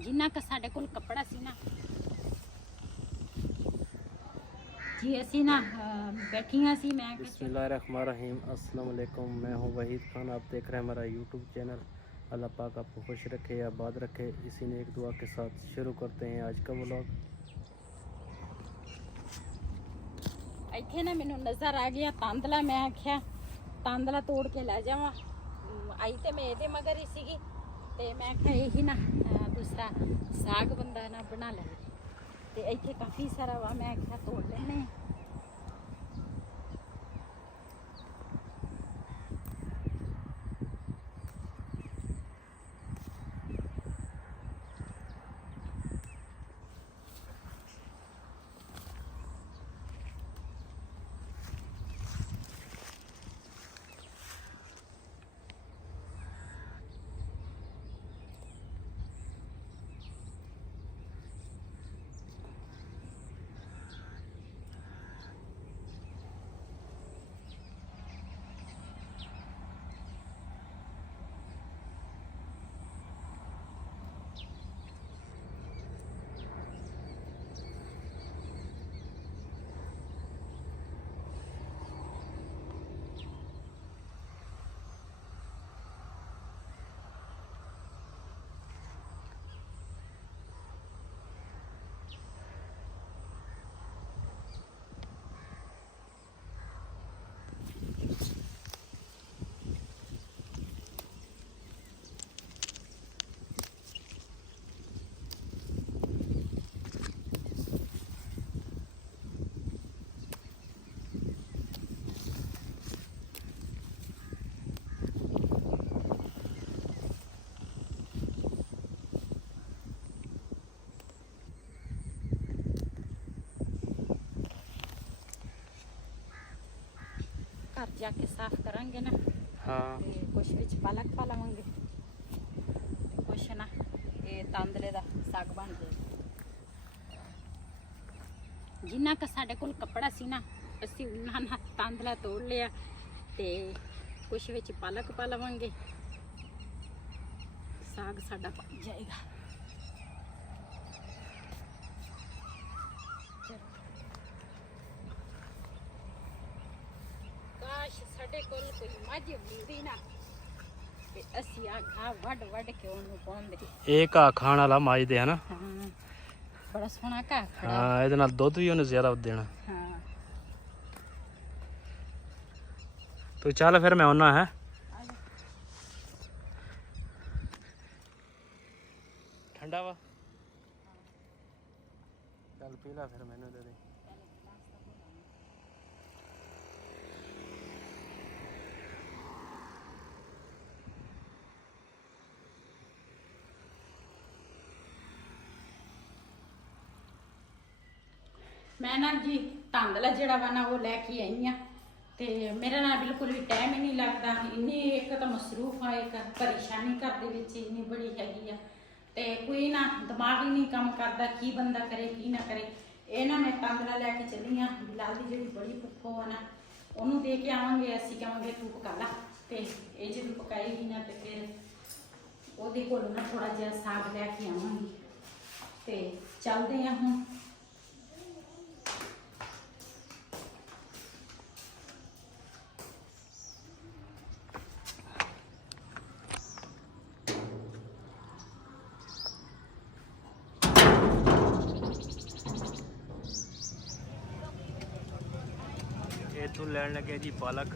जिन्ना का साडे कोल कपड़ा सी ना जी असी ना बैठिया सी। मैं बिस्मिल्लाहिर्रहमानिर्रहीम, अस्सलाम वालेकुम। मैं हूं वहीद खान। आप देख रहे हैं हमारा यूट्यूब चैनल। अल्लाह पाक आपको खुश रखे, आबाद रखे। इसी ने एक दुआ के साथ शुरू करते हैं आज का व्लॉग। इत्थे ना मैनू नज़र आ गया तांदला। मैं आख्या तांदला तोड़ के लै जावां। आई तो मैं ये मगर ही सीगी ते मैं आख्या यही ना दूसरा साग बंदा ना बना ले। ते इत्थे काफ़ी सारा वा, मैं आख्या तोड़ लेने। घर जाके साफ करांगे ना। हाँ, ते कुछ विच पालक पा लवांगे, कुछ ना ये तांदले दा साग बन जाएगा। जिन्ना का साडे कोल कपड़ा सी ना असी उन्ना ना तांदला तोड़ लिया ते कुछ विच पालक पा लवांगे, साग साडा बन जाएगा। काश साडे कोल कोई मझ मिलदी ना ते असी आ घा वड वड के ओनू पाउंदे। एक आ खाण वाला माज दे है ना। हाँ बड़ा सोहना घा खड़ा। हाँ, ਇਹਦੇ ਨਾਲ ਦੁੱਧ ਵੀ ਉਹਨੇ ਜ਼ਿਆਦਾ ਦੇਣਾ। हाँ ਤੂੰ ਚੱਲ ਫਿਰ ਮੈਂ ਆਉਣਾ ਹੈ। ਠੰਡਾ ਵਾ ਚੱਲ ਪੀ ਲੈ ਫਿਰ, ਮੈਨੂੰ ਦੇ ਦੇ। मैं ना जी तांदला जड़ा वा ना वो लैके आई हाँ। तो मेरा ना बिल्कुल भी टाइम ही नहीं लगता। इन्नी एक तो मसरूफ आ, एक परेशानी घर दे विच इन्नी बड़ी हैगी आ ते कोई ना दिमाग ही नहीं काम करता की बंदा करे की ना करे। ये ना मैं तांदला लैके चली हाँ। बिलाल की जी बड़ी भुखो है ना, उन्होंने दे के आवांगे। असी कहांगे तू पका ला, तो ये जो पकाएगी ना तो फिर वो कोल ना थोड़ा जिहा साग लैके आवांगी। तो चलते हैं हुण। ਇੱਥੋਂ ਲੈਣ ਲੱਗੇ ਜੀ ਪਾਲਕ।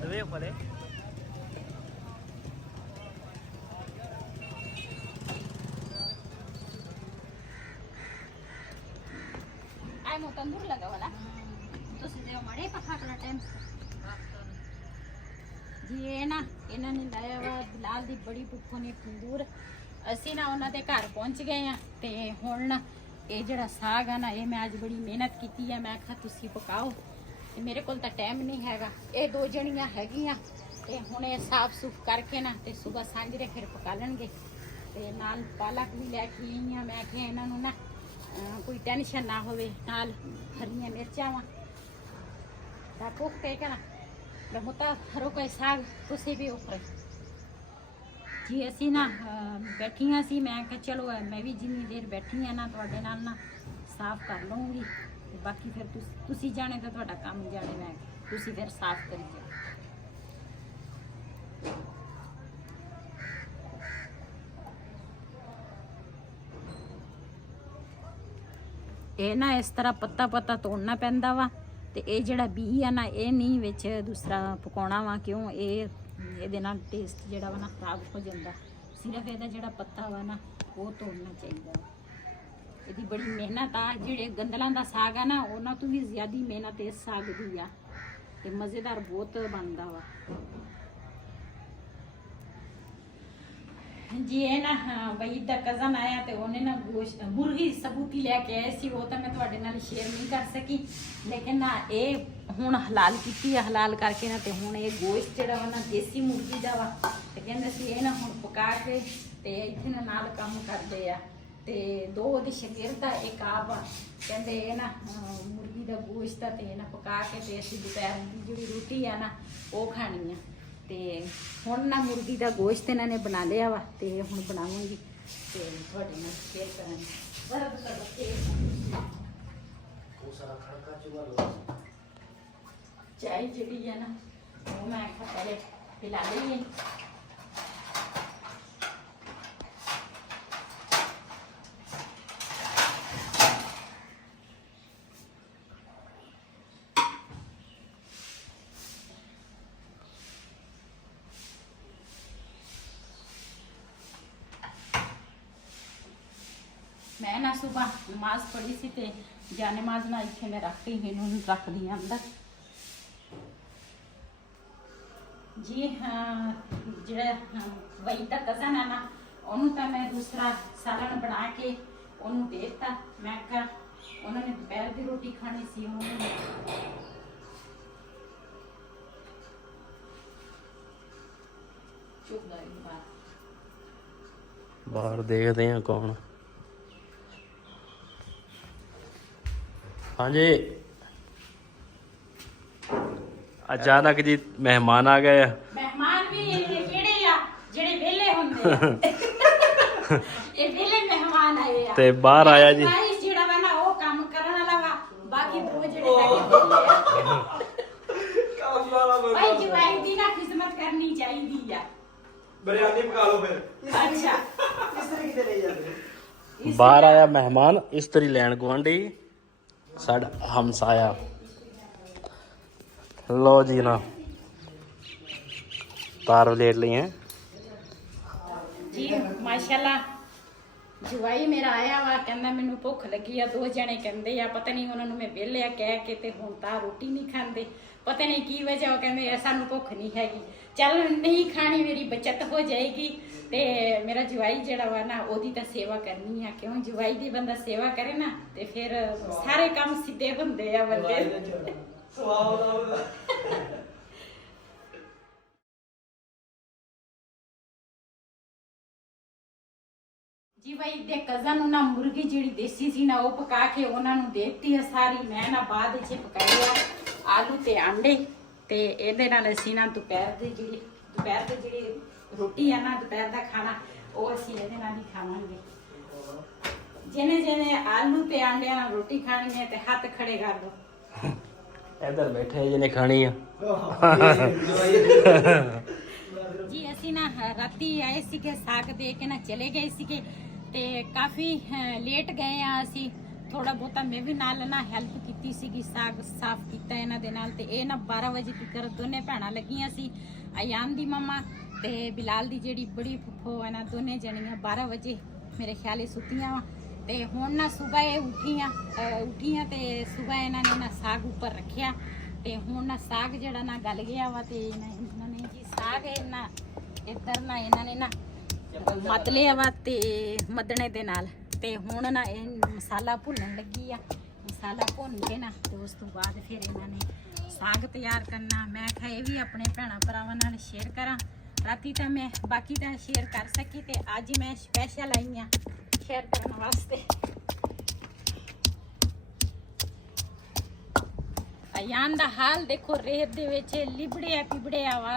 ਦਵੇ ਫਲੇ आए मो तंदूर लगा वाला तो सीधे मड़े पकाना टाइम जी। ये ना इन्होंने लाया वा बिलाल दी बड़ी भुखो ने तंदूर। असी ना उन्होंने घर पहुँच गए हैं। तो हुण ना ये जड़ा साग है ना ये मैं अज बड़ी मेहनत की है। मैं आखा तुसी पकाओ, मेरे को टाइम नहीं हैगा। ये दो जणियां हैगियां ते हुण ये साफ सूफ करके ना ते सुबह सांजरे फिर पका लेंगे। ते नाल पालक भी लैके आई हाँ। मैं आखिया इन्हां नूं ना ਕੋਈ ਟੈਨਸ਼ਨ ਨਾ ਹੋਵੇ। ਨਾਲ ਹਰੀਆਂ ਮਿਰਚਾਂ ਵਾ ਤਾਂ ਭੁੱਖ ਕੇ ਕਰਾਂ ਬਹੁਤਾ ਹਰੋ ਕੋਈ ਸਾਗ ਤੁਸੀਂ ਵੀ ਉੱਪਰ ਜੀ। ਅਸੀਂ ਨਾ ਬੈਠੀਆਂ ਸੀ, ਮੈਂ ਕਿਹਾ ਚਲੋ ਮੈਂ ਵੀ ਜਿੰਨੀ ਦੇਰ ਬੈਠੀ ਆ ਨਾ ਤੁਹਾਡੇ ਨਾਲ ਨਾ ਸਾਫ਼ ਕਰ ਲਵਾਂਗੀ ਤੇ ਬਾਕੀ ਫਿਰ ਤੁਸੀਂ ਜਾਣੇ ਤਾਂ ਤੁਹਾਡਾ ਕੰਮ ਜਾਣੇ, ਮੈਂ ਤੁਸੀਂ ਫਿਰ ਸਾਫ਼ ਕਰੀ ਜਾਓ। ਇਹ ਨਾ ਇਸ ਤਰ੍ਹਾਂ ਪੱਤਾ ਤੋੜਨਾ ਪੈਂਦਾ ਵਾ ਤੇ ਇਹ ਜਿਹੜਾ ਬੀ ਆ ਨਾ ਇਹ ਨਹੀਂ ਵਿੱਚ ਦੂਸਰਾ ਪਕਾਉਣਾ ਵਾ, ਕਿਉਂ ਇਹਦੇ ਨਾਲ ਟੇਸਟ ਜਿਹੜਾ ਵਾ ਨਾ ਖਰਾਬ ਹੋ ਜਾਂਦਾ। ਸਿਰਫ ਇਹਦਾ ਜਿਹੜਾ ਪੱਤਾ ਵਾ ਨਾ ਉਹ ਤੋੜਨਾ ਚਾਹੀਦਾ। ਇਹਦੀ ਬੜੀ ਮਿਹਨਤ ਆ। ਜਿਹੜੇ ਗੰਦਲਾਂ ਦਾ ਸਾਗ ਆ ਨਾ ਉਹਨਾਂ ਤੋਂ ਵੀ ਜ਼ਿਆਦਾ ਮਿਹਨਤ ਇਸ ਸਾਗ ਦੀ ਆ ਤੇ ਮਜ਼ੇਦਾਰ ਬਹੁਤ ਬਣਦਾ ਵਾ ਜੀ। ਇਹ ਨਾ ਵਹੀਦ ਦਾ ਕਜ਼ਨ ਆਇਆ ਤੇ ਉਹਨੇ ਨਾ ਗੋਸ਼ਤ ਮੁਰਗੀ ਸਬੂਤੀ ਲੈ ਕੇ ਆਏ ਸੀ, ਉਹ ਤਾਂ ਮੈਂ ਤੁਹਾਡੇ ਨਾਲ ਸ਼ੇਅਰ ਨਹੀਂ ਕਰ ਸਕੀ, ਲੇਕਿਨ ਨਾ ਇਹ ਹੁਣ ਹਲਾਲ ਕੀਤੀ ਆ, ਹਲਾਲ ਕਰਕੇ ਨਾ ਤੇ ਹੁਣ ਇਹ ਗੋਸ਼ਤ ਜਿਹੜਾ ਵਾ ਨਾ ਦੇਸੀ ਮੁਰਗੀ ਦਾ ਵਾ ਤੇ ਕਹਿੰਦੇ ਸੀ ਇਹ ਨਾ ਹੁਣ ਪਕਾ ਕੇ ਤੇ ਇੱਥੇ ਨਾਲ ਕੰਮ ਕਰਦੇ ਆ ਤੇ ਦੋ ਉਹਦੇ ਸ਼ਗਿਰਦ ਦਾ ਇੱਕ ਆਪ ਆ, ਕਹਿੰਦੇ ਇਹ ਨਾ ਮੁਰਗੀ ਦਾ ਗੋਸ਼ਤ ਆ ਤੇ ਇਹ ਨਾ ਪਕਾ ਕੇ ਤੇ ਅਸੀਂ ਦੁਪਹਿਰ ਦੀ ਜਿਹੜੀ ਰੋਟੀ ਆ ਨਾ ਉਹ ਖਾਣੀ ਆ। ਤੇ ਹੁਣ ਨਾ ਮੁਰਗੀ ਦਾ ਗੋਸ਼ਤ ਇਹਨਾਂ ਨੇ ਬਣਾ ਲਿਆ ਵਾ ਤੇ ਹੁਣ ਬਣਾਵਾਂਗੀ ਤੇ ਤੁਹਾਡੇ ਨਾਲ ਸ਼ੇਅਰ ਕਰਾਂਗੀ। ਚਾਹ ਜਿਹੜੀ ਹੈ ਨਾ ਉਹ ਮੈਂ ਪਹਿਲੇ ਪਿਲਾ ਲਈਏ। मैं ना सुबह नमाज पढ़ी सी ते जा नमाज ना इत्थे मैं रखती इनू रख दी अंदर जी। हाँ जो वही का कज़न है ना उन्होंने तो मैं दूसरा सालन बना के उन्होंने दे दिता। मैं क्या उन्होंने दोपहर की रोटी खानी सी, उन्होंने चुप गई बाहर देखते हैं कौन। हाँ जी, अचानक जी मेहमान आ गए। मेहमान भी केड़े आ जेड़े वेले हुंदे आ ये वेले मेहमान आए आ ते बाहर आया जी गाइस जेड़ा वा ना ओ काम करन वाला वा, बाकी दो जेड़े हैगे वेले भाई जवाई दी ना खिदमत करनी चाहिदी आ। बिरयानी पका लो फिर। अच्छा किस तरह की ले जाते बाहर आया मेहमान, इस्त्री लैन गुआंढी साडा हमसाया। लो जी ना तार लेट ली हैं जी। माशाल्लाह ਜਵਾਈ ਮੇਰਾ ਆਇਆ ਵਾ, ਕਹਿੰਦਾ ਮੈਨੂੰ ਭੁੱਖ ਲੱਗੀ ਆ। ਦੋ ਜਣੇ ਕਹਿੰਦੇ ਆ ਪਤਾ ਨਹੀਂ ਉਹਨਾਂ ਨੂੰ ਮੈਂ ਵਿਹਲਿਆ ਕਹਿ ਕੇ ਤੇ ਹੁਣ ਤਾਂ ਰੋਟੀ ਨਹੀਂ ਖਾਂਦੇ, ਪਤਾ ਨਹੀਂ ਕੀ ਵਜ੍ਹਾ। ਉਹ ਕਹਿੰਦੇ ਸਾਨੂੰ ਭੁੱਖ ਨਹੀਂ ਹੈਗੀ। ਚੱਲ ਨਹੀਂ ਖਾਣੀ, ਮੇਰੀ ਬੱਚਤ ਹੋ ਜਾਏਗੀ ਤੇ ਮੇਰਾ ਜਵਾਈ ਜਿਹੜਾ ਵਾ ਨਾ ਉਹਦੀ ਤਾਂ ਸੇਵਾ ਕਰਨੀ ਆ, ਕਿਉਂ ਜਵਾਈ ਦੀ ਬੰਦਾ ਸੇਵਾ ਕਰੇ ਨਾ ਤੇ ਫਿਰ ਸਾਰੇ ਕੰਮ ਸਿੱਧੇ ਹੁੰਦੇ ਆ ਬੰਦੇ ਦੇ। जी भाई दे कज़न ना मुर्गी जिहड़ी देसी सी ना वो पका के ਉਹਨਾਂ ਨੂੰ ਦੇਤੀ ਹੈ ਸਾਰੀ। ਮੈਂ ਨਾ ਬਾਅਦ ਵਿੱਚ ਪਕਾਇਆ ਆਲੂ ਤੇ ਆਂਡੇ ਤੇ ਇਹਦੇ ਨਾਲ ਅਸੀਂ ਨਾ ਦੁਪਹਿਰ ਦੀ ਜਿਹੜੀ ਰੋਟੀ ਆ ਨਾ ਦੁਪਹਿਰ ਦਾ ਖਾਣਾ ਉਹ ਅਸੀਂ ਇਹਦੇ ਨਾਲ ਹੀ ਖਾਵਾਂਗੇ। ਜਿਹਨੇ ਆਲੂ ਤੇ ਆਂਡਿਆਂ ਨਾਲ ਰੋਟੀ ਖਾਣੀ ਹੈ ਤੇ ਹੱਥ ਖੜੇ ਕਰ ਦੋ। इधर बैठे जिन्हें खानी है जी। ਅਸੀਂ ਨਾ ਰਾਤੀ ਆਏ ਸੀਗੇ ਸਾਗ ਦੇ ਕੇ ਨਾ ਚਲੇ ਗਏ ਸੀਗੇ ਤੇ ਕਾਫੀ ਲੇਟ ਗਏ ਆ ਅਸੀਂ। ਥੋੜਾ ਬਹੁਤਾ ਮੈਂ ਵੀ ਨਾਲ ਨਾ ਹੈਲਪ ਕੀਤੀ ਸੀਗੀ, ਸਾਗ ਸਾਫ਼ ਕੀਤਾ ਇਹਨਾਂ ਦੇ ਨਾਲ ਤੇ ਇਹ ਨਾ 12 ਵਜੇ ਤੱਕ ਦੋਨੇ ਭੈਣਾਂ ਲੱਗੀਆਂ ਸੀ। ਅਯਾਨ ਦੀ ਮਮਾ ਤੇ ਬਿਲਾਲ ਦੀ ਜਿਹੜੀ ਬੜੀ ਫੁੱਫੋ ਹੈ ਨਾ, ਦੋਨੇ ਜਣੀਆਂ 12 ਵਜੇ ਮੇਰੇ ਖਿਆਲੇ ਸੁੱਤੀਆਂ ਵਾ ਤੇ ਹੁਣ ਨਾ ਸਵੇਰ ਇਹ ਉੱਠੀਆਂ ਤੇ ਸਵੇਰ ਇਹਨਾਂ ਨੇ ਨਾ ਸਾਗ ਉੱਪਰ ਰੱਖਿਆ ਤੇ ਹੁਣ ਨਾ ਸਾਗ ਜਿਹੜਾ ਨਾ ਗਲ ਗਿਆ ਵਾ ਤੇ ਇਹਨਾਂ ਨੇ ਜੀ ਸਾਗ ਇਹਨਾਂ ਇੱਧਰ ਨਾ ਇਹਨਾਂ ਨੇ ਨਾ ਮੱਧ ਲਿਆ ਵਾ ਤੇ ਮੱਧਣੇ ਦੇ ਨਾਲ ਤੇ ਹੁਣ ਨਾ ਇਹ ਮਸਾਲਾ ਭੁੰਨਣ ਲੱਗੀ ਆ। ਮਸਾਲਾ ਭੁੰਨ ਕੇ ਨਾ ਤੇ ਉਸ ਤੋਂ ਬਾਅਦ ਫਿਰ ਇਹਨਾਂ ਨੇ ਸਾਗ ਤਿਆਰ ਕਰਨਾ। ਮੈਂ ਕਿਹਾ ਇਹ ਵੀ ਆਪਣੇ ਭੈਣਾਂ ਭਰਾਵਾਂ ਨਾਲ ਸ਼ੇਅਰ ਕਰਾਂ। ਰਾਤੀ ਤਾਂ ਮੈਂ ਬਾਕੀ ਤਾਂ ਸ਼ੇਅਰ ਕਰ ਸਕੀ ਤੇ ਅੱਜ ਮੈਂ ਸਪੈਸ਼ਲ ਆਈ ਆ ਸ਼ੇਅਰ ਕਰਨ ਵਾਸਤੇ। ਅਯਾਨ ਦਾ ਹਾਲ ਦੇਖੋ, ਰੇਤ ਦੇ ਵਿੱਚ ਲਿਬੜਿਆ ਪਿਬੜਿਆ ਵਾ,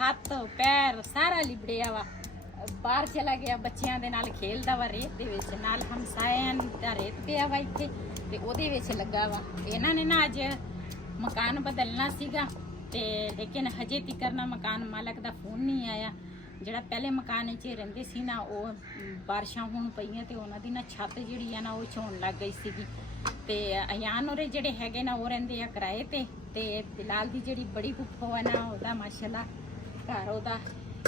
ਹੱਥ ਪੈਰ ਸਾਰਾ ਲਿਬੜਿਆ ਵਾ। ਬਾਹਰ ਚਲਾ ਗਿਆ, ਬੱਚਿਆਂ ਦੇ ਨਾਲ ਖੇਲਦਾ ਵਾ ਰੇਤ ਦੇ ਵਿੱਚ, ਨਾਲ ਹਮਸਾਇਆਂ ਦਾ ਰੇਤ ਪਿਆ ਵਾ ਇੱਥੇ ਤੇ ਉਹਦੇ ਵਿੱਚ ਲੱਗਾ ਵਾ। ਇਹਨਾਂ ਨੇ ਨਾ ਅੱਜ ਮਕਾਨ ਬਦਲਣਾ ਸੀਗਾ ਤੇ ਲੇਕਿਨ ਹਜੇ ਤੀਕਰ ਨਾ ਮਕਾਨ ਮਾਲਕ ਦਾ ਫੋਨ ਨਹੀਂ ਆਇਆ। ਜਿਹੜਾ ਪਹਿਲੇ ਮਕਾਨ 'ਚ ਰਹਿੰਦੇ ਸੀ ਨਾ, ਉਹ ਬਾਰਿਸ਼ਾਂ ਹੋਣ ਪਈਆਂ ਤੇ ਉਹਨਾਂ ਦੀ ਨਾ ਛੱਤ ਜਿਹੜੀ ਆ ਨਾ ਉਹ ਝੋਣ ਲੱਗ ਗਈ ਸੀਗੀ। ਤੇ ਅਯਾਨ ਹੋਰੇ ਜਿਹੜੇ ਹੈਗੇ ਨਾ ਉਹ ਰਹਿੰਦੇ ਆ ਕਿਰਾਏ ਤੇ ਬਿਲਾਲ ਦੀ ਜਿਹੜੀ ਬੜੀ ਫੁੱਫੋ ਆ ਨਾ, ਉਹਦਾ ਮਾਸ਼ਾਅੱਲਾ ਘਰ ਉਹਦਾ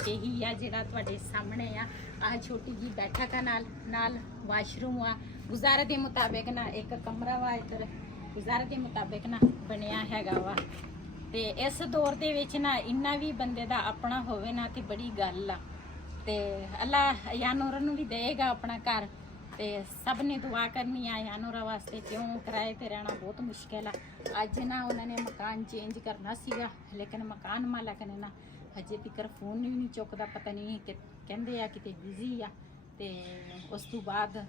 ਇਹੀ ਆ ਜਿਹੜਾ ਤੁਹਾਡੇ ਸਾਹਮਣੇ ਆ। ਆਹ ਛੋਟੀ ਜੀ ਬੈਠਕ ਆ, ਨਾਲ ਵਾਸ਼ਰੂਮ ਆ। ਗੁਜ਼ਾਰੇ ਦੇ ਮੁਤਾਬਿਕ ਨਾ ਇੱਕ ਕਮਰਾ ਵਾ ਇੱਧਰ, ਗੁਜ਼ਾਰੇ ਦੇ ਮੁਤਾਬਿਕ ਨਾ ਬਣਿਆ ਹੈਗਾ ਵਾ। ਤੇ ਇਸ ਦੌਰ ਦੇ ਵਿੱਚ ਨਾ ਇੰਨਾ ਵੀ ਬੰਦੇ ਦਾ ਆਪਣਾ ਹੋਵੇ ਨਾ ਤੇ ਬੜੀ ਗੱਲ ਆ। ਤੇ ਅੱਲਾ ਅਯਾਨੂਰ ਨੂੰ ਵੀ ਦੇਗਾ ਆਪਣਾ ਘਰ। ਤੇ ਸਭ ਨੇ ਦੁਆ ਕਰਨੀ ਆ ਅਯਾਨੂਰਾ ਵਾਸਤੇ, ਕਿਉਂ ਕਿਰਾਏ ਤੇ ਰਹਿਣਾ ਬਹੁਤ ਮੁਸ਼ਕਿਲ ਆ। ਅੱਜ ਨਾ ਉਹਨਾਂ ਨੇ ਮਕਾਨ ਚੇਂਜ ਕਰਨਾ ਸੀਗਾ, ਲੇਕਿਨ ਮਕਾਨ ਮਾਲਕ ਨੇ ਨਾ ਹਜੇ ਤੱਕ ਫੋਨ ਵੀ ਨਹੀਂ ਚੁੱਕਦਾ। ਪਤਾ ਨਹੀਂ ਕਿ ਕਹਿੰਦੇ ਆ ਕਿਤੇ ਬਿਜ਼ੀ ਆ। ਤੇ ਉਸ ਤੋਂ ਬਾਅਦ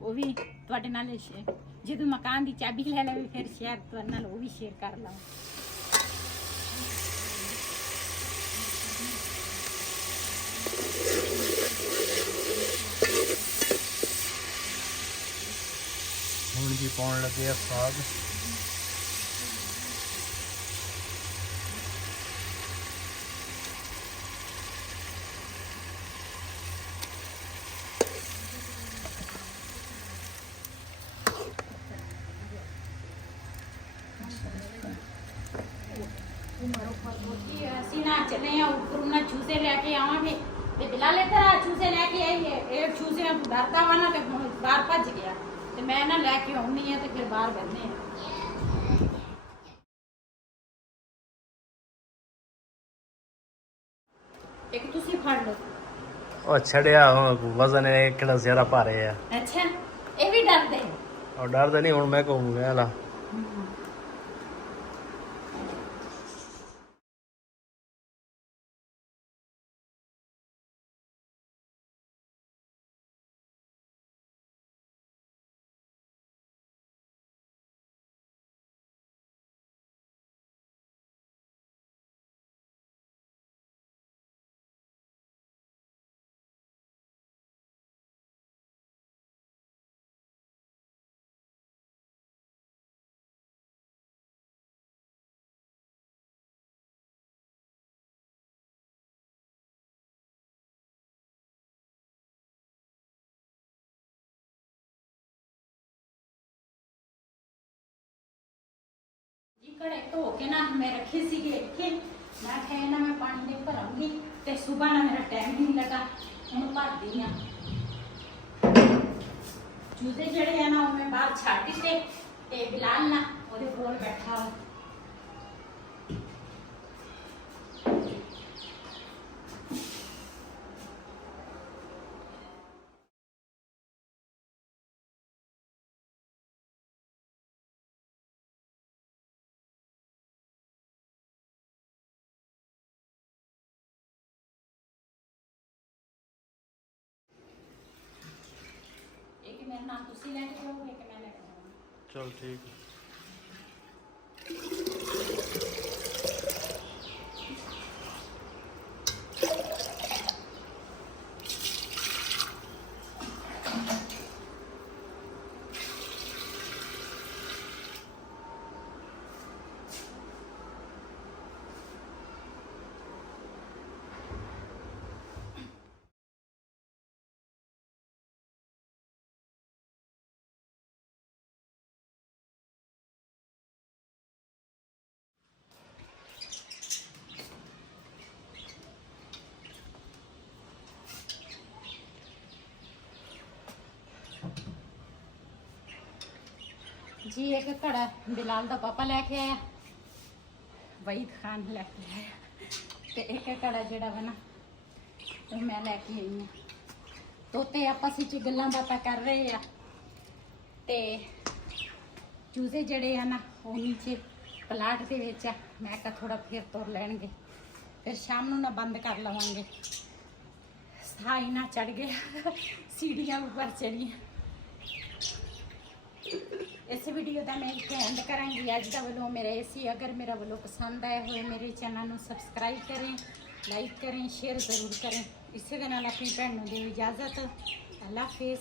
ਉਹ ਵੀ ਤੁਹਾਡੇ ਨਾਲ ਜਦੋਂ ਮਕਾਨ ਦੀ ਚਾਬੀ ਲੈ ਲਵੇ ਫਿਰ ਸ਼ਾਇਦ ਤੁਹਾਡੇ ਨਾਲ ਉਹ ਵੀ ਸ਼ੇਅਰ ਕਰ ਲਵਾਂ। ਹੁਣ ਜੀ ਪਾਉਣ ਲੱਗੇ ਆ ਸਾਗ। ਅਸੀਂ ਨਾ ਚੱਲੇ ਆ ਉੱਪਰ ਨਾ ਚੂਸੇ ਲੈ ਕੇ ਆਵਾਂਗੇ ਤੇ ਬਿਲਾਲ ਇੱਧਰ ਆ ਚੂਸੇ ਲੈ ਕੇ ਆਈਏ। ਇਹ ਚੂਸੇ ਡਰਦਾ ਵਾ ਨਾ ਤੇ ਹੁਣ ਬਾਹਰ ਭੱਜ ਗਿਆ ਤੇ ਮੈਂ ਨਾ ਲੈ ਕੇ ਆਉਣੀ ਆ ਤੇ ਫਿਰ ਬਾਹਰ ਬੈਠਨੇ ਆ। ਇੱਕ ਤੁਸੀਂ ਫੜ ਲਓ। ਉਹ ਛੜਿਆ ਵਜ਼ਨ ਹੈ ਕਿਹੜਾ ਜ਼ਿਆਦਾ ਭਾਰੇ ਆ। ਅੱਛਾ, ਇਹ ਵੀ ਡਰਦੇ ਉਹ ਡਰਦਾ ਨਹੀਂ, ਹੁਣ ਮੈਂ ਕਹੂੰਗਾ ਲਾ ਜੀ। ਘੜੇ ਧੋ ਕੇ ਨਾ ਮੈਂ ਰੱਖੇ ਸੀਗੇ ਇੱਥੇ, ਮੈਂ ਕਿਹਾ ਇਹਨਾਂ ਮੈਂ ਪਾਣੀ ਦੇ ਭਰਾਂਗੀ ਤੇ ਸਵੇਰ ਨਾਲ ਮੇਰਾ ਟਾਈਮ ਨਹੀਂ ਲੱਗਾ, ਹੁਣ ਭਰਦੀ ਆ। ਚੂਸੇ ਜਿਹੜੇ ਆ ਨਾ ਉਹ ਮੈਂ ਬਾਹਰ ਛੱਡ ਦਿੱਤੇ ਤੇ ਬਿਲਾਲ ਨਾ ਉਹਦੇ ਕੋਲ ਬੈਠਾ ਵਾ। ਇੱਕ ਮੇਰਾ ਨਾਮ ਤੁਸੀਂ ਲੈ ਕੇ ਜਾਓਗੇ, ਇੱਕ ਮੈਂ ਲੈ ਕੇ ਜਾਵਾਂਗੀ। ਚਲ ਠੀਕ। जी एक घड़ा बिलाल का पापा लैके आया, वहीद खान लैके आया, तो एक घड़ा जोड़ा वा ना वो मैं लैके आई हूँ। तोते आपस में गल्लां बातां कर रहे हैं ते चूजे जड़े आ ना वो नीचे प्लाट के विच आ। मैं कहा थोड़ा फिर तुर लैणगे, फिर शाम नूं ना बंद कर लवांगे। साह ही ना चढ़ गया, सीढ़ियां ऊपर चढ़ियां। इस ਵੀਡੀਓ ਦਾ ਮੈਂ ਇੱਥੇ ਐਂਡ ਕਰਾਂਗੀ। ਅੱਜ ਦਾ ਵੱਲੋਂ ਮੇਰਾ ਇਹ ਸੀ। ਅਗਰ ਮੇਰਾ ਵੱਲੋਂ ਪਸੰਦ ਆਇਆ ਹੋਵੇ ਮੇਰੇ ਚੈਨਲ ਨੂੰ ਸਬਸਕ੍ਰਾਈਬ ਕरें, ਲਾਈਕ ਕरें, ਸ਼ੇਅਰ ਜ਼ਰੂਰ ਕरें। ਇਸੇ ਦੇ ਨਾਲ ਆਪਣੀ ਭੈਣ ਨੂੰ ਦਿਓ ਇਜਾਜ਼ਤ। ਅੱਲਾ ਹਾਫਿਜ਼।